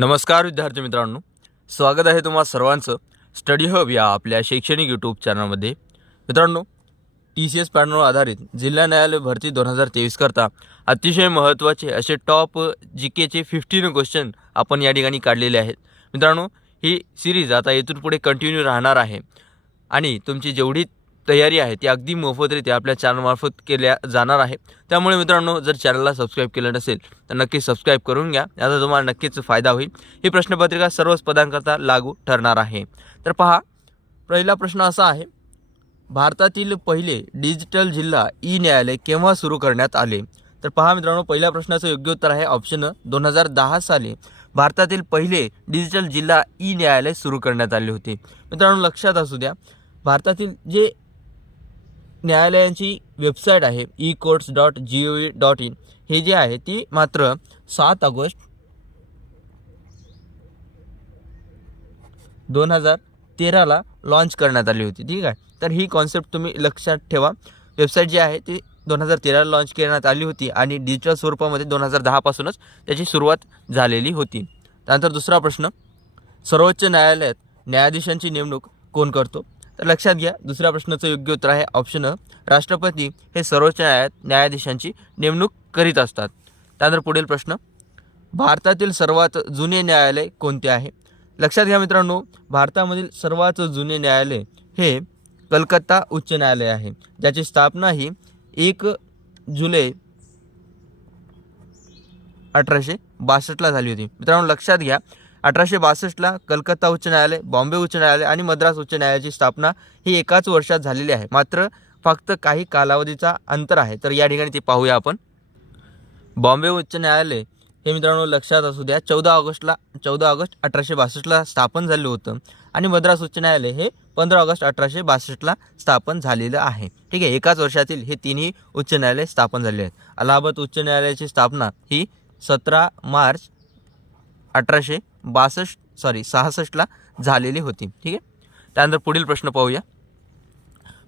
नमस्कार विद्यार्थी मित्रांनो. स्वागत आहे तुम्हा सर्वांचं स्टडी हब या आपल्या शैक्षणिक यूट्यूब चॅनलमध्ये मित्रांनो टी सी एस पॅनवर आधारित जिल्हा न्यायालय भरती दोन हजार तेवीस करता अतिशय महत्त्वाचे असे टॉप जी केचे फिफ्टीन क्वेश्चन आपण या ठिकाणी काढलेले आहेत. मित्रांनो ही सिरीज आता येथून पुढे कंटिन्यू राहणार आहे. आणि तुमची जेवढी तयारी आहे ती अगदी मोफतरित्या आपल्या चॅनलमार्फत केल्या जाणार आहे. त्यामुळे मित्रांनो जर चॅनलला सबस्क्राईब केलं नसेल तर नक्की सबस्क्राईब करून घ्या. याचा तुम्हाला नक्कीच फायदा होईल. ही प्रश्नपत्रिका सर्वच पदांकरता लागू ठरणार आहे. तर पहा पहिला प्रश्न असा आहे. भारतातील पहिले डिजिटल जिल्हा ई न्यायालय केव्हा सुरू करण्यात आले? तर पहा मित्रांनो पहिल्या प्रश्नाचं योग्य उत्तर आहे ऑप्शन दोन हजार दहा साली. भारतातील पहिले डिजिटल जिल्हा ई न्यायालय सुरू करण्यात आले होते. मित्रांनो लक्षात असू द्या. भारतातील जे न्यायालयांची वेबसाईट आहे e courts dot G O V dot in हे जे आहे ती मात्र सात ऑगस्ट दोन हजार तेराला लॉन्च करण्यात आली होती. ठीक आहे? तर ही कॉन्सेप्ट तुम्ही लक्षात ठेवा. वेबसाईट जी आहे ती दोन हजार तेराला लॉन्च करण्यात आली होती आणि डिजिटल स्वरूपामध्ये दोन हजार दहापासूनच त्याची सुरुवात झालेली होती. त्यानंतर दुसरा प्रश्न सर्वोच्च न्यायालयात न्यायाधीशांची नेमणूक कोण करतो? तर लक्षात घ्या दुसऱ्या प्रश्नाचं योग्य उत्तर आहे ऑप्शन अ. राष्ट्रपती हे सर्वोच्च न्यायालयात न्यायाधीशांची नेमणूक करीत असतात. त्यानंतर पुढील प्रश्न. भारतातील सर्वात जुने न्यायालय कोणते आहे? लक्षात घ्या मित्रांनो भारतामधील सर्वात जुने न्यायालय हे कलकत्ता उच्च न्यायालय आहे. ज्याची स्थापना ही एक जुलै अठराशे बासष्टला झाली होती. मित्रांनो लक्षात घ्या अठराशे बासष्टला कलकत्ता उच्च न्यायालय बॉम्बे उच्च न्यायालय आणि मद्रास उच्च न्यायालयाची स्थापना ही एकाच वर्षात झालेली आहे. मात्र फक्त काही कालावधीचा अंतर आहे. तर या ठिकाणी ते पाहूया आपण. बॉम्बे उच्च न्यायालय हे मित्रांनो लक्षात असू द्या चौदा ऑगस्टला चौदा ऑगस्ट अठराशे बासष्टला स्थापन झालं होतं आणि मद्रास उच्च न्यायालय हे पंधरा ऑगस्ट अठराशे बासष्टला स्थापन झालेलं आहे. ठीक आहे एकाच वर्षातील हे तिन्ही उच्च न्यायालय स्थापन झाले आहेत. अलाहाबाद उच्च न्यायालयाची स्थापना ही सतरा मार्च अठराशे बासष्ट सॉरी सहासष्टला झालेली होती. ठीक आहे? त्यानंतर पुढील प्रश्न पाहूया.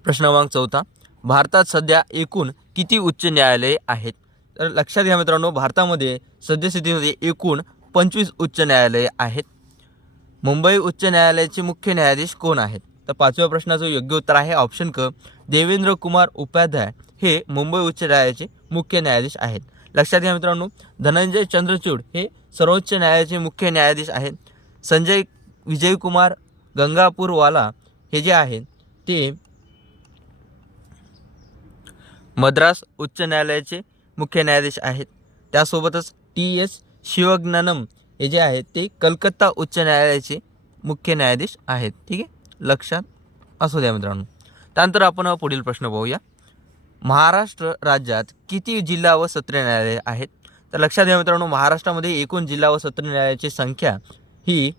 प्रश्न क्रमांक चौथा. भारतात सध्या एकूण किती उच्च न्यायालये आहेत? तर लक्षात घ्या मित्रांनो भारतामध्ये सद्यस्थितीमध्ये एकूण पंचवीस उच्च न्यायालये आहेत. मुंबई उच्च न्यायालयाचे मुख्य न्यायाधीश कोण आहेत? तर पाचव्या प्रश्नाचं योग्य उत्तर आहे ऑप्शन क देवेंद्र कुमार उपाध्याय. हे मुंबई उच्च न्यायालयाचे मुख्य न्यायाधीश आहेत. लक्षात घ्या मित्रांनो धनंजय चंद्रचूड हे सर्वोच्च न्यायालयाचे मुख्य न्यायाधीश आहेत. संजय विजयकुमार गंगापूरवाला हे जे आहेत ते मद्रास उच्च न्यायालयाचे मुख्य न्यायाधीश आहेत. त्यासोबतच टी एस शिवज्ञानम हे जे आहेत ते कलकत्ता उच्च न्यायालयाचे मुख्य न्यायाधीश आहेत. ठीक आहे? लक्षात असू द्या मित्रांनो. त्यानंतर आपण पुढील प्रश्न पाहूया. महाराष्ट्र राज्यात किती जिल्हा व सत्र न्यायालये आहेत? तर लक्षात घ्या मित्रांनो महाराष्ट्रामध्ये एकूण जिल्हा व सत्र न्यायालयाची संख्या ही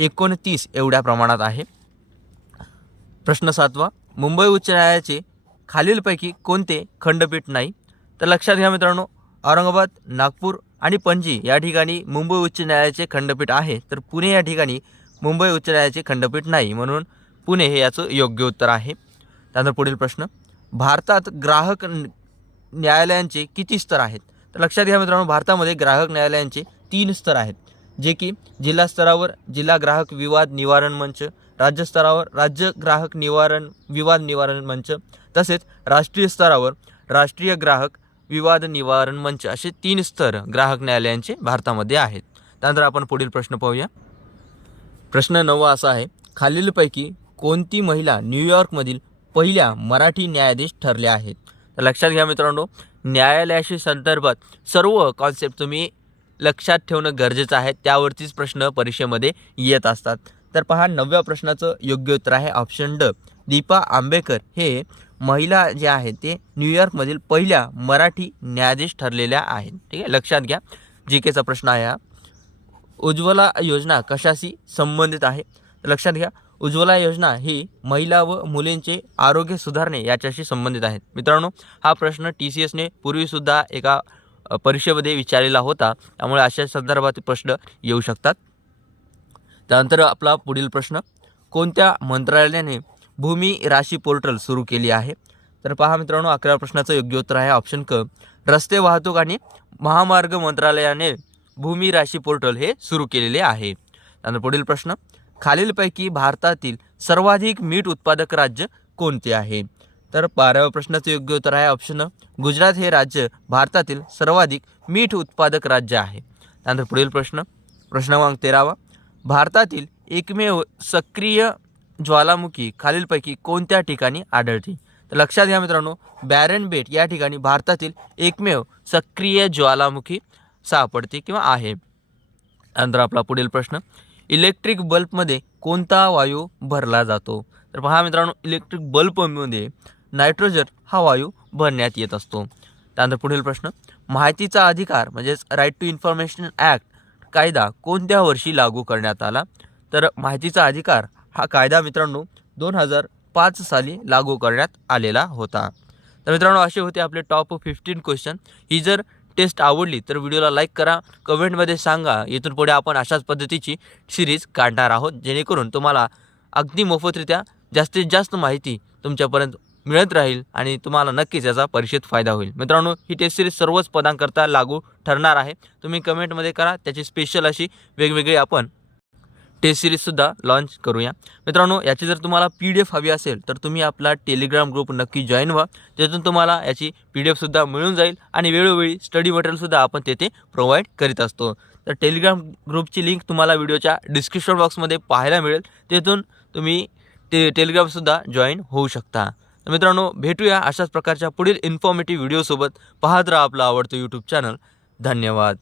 एकोणतीस एवढ्या प्रमाणात आहे. प्रश्न सातवा मुंबई उच्च न्यायालयाचे खालीलपैकी कोणते खंडपीठ नाही? तर लक्षात घ्या मित्रांनो औरंगाबाद नागपूर आणि पणजी या ठिकाणी मुंबई उच्च न्यायालयाचे खंडपीठ आहे. तर पुणे या ठिकाणी मुंबई उच्च न्यायालयाचे खंडपीठ नाही म्हणून पुणे हे याचं योग्य उत्तर आहे. त्यानंतर पुढील प्रश्न भारतात ग्राहक न्यायालयांचे किती स्तर आहेत? तर लक्षात घ्या मित्रांनो भारतामध्ये ग्राहक न्यायालयांचे तीन स्तर आहेत. जे की जिल्हा स्तरावर जिल्हा ग्राहक विवाद निवारण मंच राज्य स्तरावर राज्य ग्राहक निवारण विवाद निवारण मंच तसेच राष्ट्रीय स्तरावर राष्ट्रीय ग्राहक विवाद निवारण मंच असे तीन स्तर ग्राहक न्यायालयांचे भारतामध्ये आहेत. त्यानंतर आपण पुढील प्रश्न पाहूया. प्रश्न नववा असा आहे खालीलपैकी कोणती महिला न्यूयॉर्कमधील पहिल्या मराठी न्यायाधीश ठरल्या आहेत. तर लक्षात घ्या मित्रांनो न्यायालयाशी संदर्भात सर्व कॉन्सेप्ट तुम्ही लक्षात ठेवणं गरजेचं आहे. त्यावरतीच प्रश्न परीक्षेमध्ये येत असतात. तर पहा नवव्या प्रश्नाचं योग्य उत्तर आहे ऑप्शन ड दीपा आंबेकर हे महिला जे आहेत ते न्यूयॉर्कमधील पहिल्या मराठी न्यायाधीश ठरलेल्या आहेत. ठीक आहे? लक्षात घ्या. जी केचा प्रश्न आहे हा. उज्ज्वला योजना कशाशी संबंधित आहे? लक्षात घ्या. उज्ज्वला योजना ही महिला व मुलींचे आरोग्य सुधारणे याच्याशी संबंधित आहेत मित्रांनो हा प्रश्न टी सी एसने पूर्वीसुद्धा एका परीक्षेमध्ये विचारलेला होता. त्यामुळे अशा संदर्भात प्रश्न येऊ शकतात. त्यानंतर आपला पुढील प्रश्न. कोणत्या मंत्रालयाने भूमी राशी पोर्टल सुरू केली आहे? तर पहा मित्रांनो अकरा प्रश्नाचं योग्य उत्तर आहे. ऑप्शन क रस्ते वाहतूक आणि महामार्ग मंत्रालयाने भूमी राशी पोर्टल हे सुरू केलेले आहे. त्यानंतर पुढील प्रश्न. खालीलपैकी भारतातील सर्वाधिक मीठ उत्पादक राज्य कोणते आहे? तर बाराव्या प्रश्नाचं योग्य उत्तर आहे ऑप्शन गुजरात हे राज्य भारतातील सर्वाधिक मीठ उत्पादक राज्य आहे. त्यानंतर पुढील प्रश्न प्रश्न क्रमांक तेरावा. भारतातील एकमेव सक्रिय ज्वालामुखी खालीलपैकी कोणत्या ठिकाणी आढळते? तर लक्षात घ्या मित्रांनो बॅरन बेट या ठिकाणी भारतातील एकमेव सक्रिय ज्वालामुखी सापडते किंवा आहे. नंतर आपला पुढील प्रश्न इलेक्ट्रिक बल्बमध्ये कोणता वायू भरला जातो? तर पहा मित्रांनो इलेक्ट्रिक बल्बमध्ये नायट्रोजन हा वायू भरण्यात येत असतो. त्यानंतर पुढील प्रश्न माहितीचा अधिकार म्हणजेच राईट टू इन्फॉर्मेशन ॲक्ट कायदा कोणत्या वर्षी लागू करण्यात आला? तर माहितीचा अधिकार हा कायदा मित्रांनो दोन हजार पाच साली लागू करण्यात आलेला होता. तर मित्रांनो असे होते आपले टॉप फिफ्टीन क्वेश्चन ही जर टेस्ट आवडली तर व्हिडिओला लाईक करा कमेंटमध्ये सांगा. इथून पुढे आपण अशाच पद्धतीची सिरीज काढणार आहोत जेणेकरून तुम्हाला अगदी मोफतरित्या जास्तीत जास्त माहिती तुमच्यापर्यंत मिळत राहील आणि तुम्हाला नक्कीच याचा परीक्षेत फायदा होईल. मित्रांनो ही टेस्ट सिरीज सर्वच पदांकरता लागू ठरणार आहे. तुम्ही कमेंटमध्ये करा त्याची स्पेशल अशी वेगवेगळी आपण टेस्ट सिरीजसुद्धा लॉन्च करूया. मित्रांनो याची जर तुम्हाला पी डी एफ हवी असेल तर तुम्ही आपला टेलिग्राम ग्रुप नक्की जॉईन व्हा त्यातून तुम्हाला याची पी डी एफसुद्धा मिळून जाईल आणि वेळोवेळी स्टडी मटेरियलसुद्धा आपण तेथे प्रोव्हाइड करीत असतो. तर टेलिग्राम ग्रुपची लिंक तुम्हाला व्हिडिओच्या डिस्क्रिप्शन बॉक्समध्ये पाहायला मिळेल. तेथून तुम्ही ते टेलिग्रामसुद्धा जॉईन होऊ शकता. तर मित्रांनो भेटूया अशाच प्रकारच्या पुढील इन्फॉर्मेटिव्ह व्हिडिओसोबत पाहत राहा आपला आवडतं यूट्यूब चॅनल धन्यवाद.